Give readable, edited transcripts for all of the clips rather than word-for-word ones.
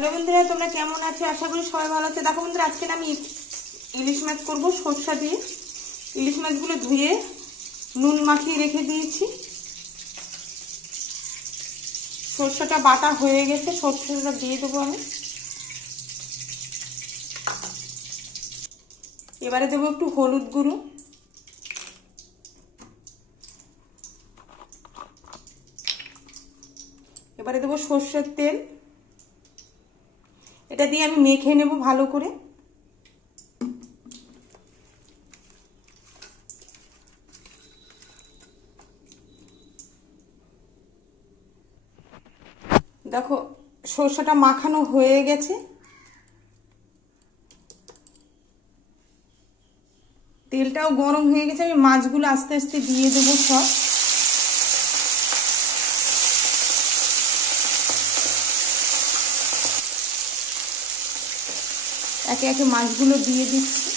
Hello বন্ধুরা, তোমরা কেমন আছো? আশা করি সবাই ভালো আছে। দেখো বন্ধুরা, আজকে আমি ইলিশ মাছ করবো সরষা দিয়ে। ইলিশ মাছগুলো ধুয়ে নুন মাখিয়ে রেখে দিয়েছি। সরষাটা বাটা হয়ে গেছে, সরষাটা দিয়ে দেবো আমি। এবারে দেবো একটু হলুদ গুঁড়ো, এবারে দেবো সর্ষের তেল। এটা দিয়ে আমি মেখে নেব ভালো করে। দেখো সর্ষেটা মাখানো হয়ে গেছে। তেলটাও গরম হয়ে গেছে। আমি মাছগুলো আস্তে আস্তে দিয়ে দেবো সব। একে একে মাছগুলো দিয়ে দিচ্ছি।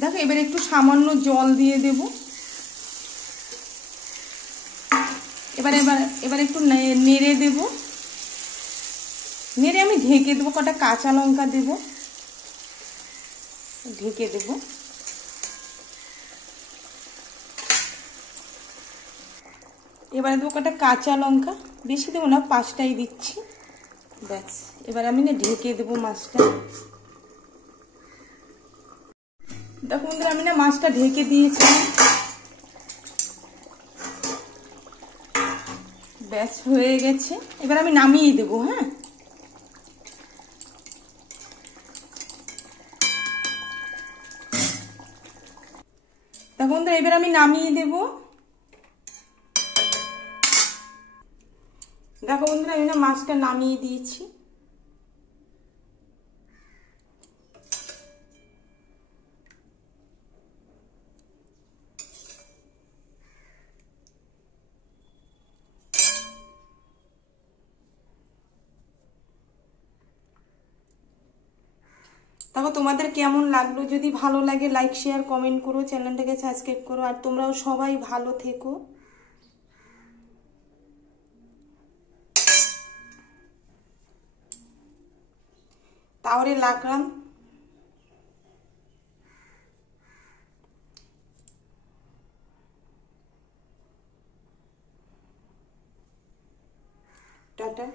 দেখো এবার একটু সামান্য জল দিয়ে দেব। এবার একটু নেড়ে দেব। নেড়ে আমি ঢেকে দেবো। কটা কাঁচা লঙ্কা দেব, ঢেকে দেব। এবারে দেবো কটা কাঁচা লঙ্কা, বেশি দেবো না, 5টাই দিচ্ছি, ব্যাস। এবার আমি না ঢেকে দেবো মাছটা। দেখো বন্ধুরা, আমি না মাছটা ঢেকে দিয়েছি, ব্যাস হয়ে গেছে। এবার আমি নামিয়ে দেবো। হ্যাঁ, দেখো বন্ধুরা, এবার আমি নামিয়ে দেবো। দেখো বন্ধুরা, আমি না মাছটা নামিয়ে দিয়েছি। দেখো তোমাদের কেমন লাগলো? যদি ভালো লাগে লাইক শেয়ার কমেন্ট করো, চ্যানেলটাকে সাবস্ক্রাইব করো। আর তোমরাও সবাই ভালো থেকো। তাহলে রাখলাম। টাটা।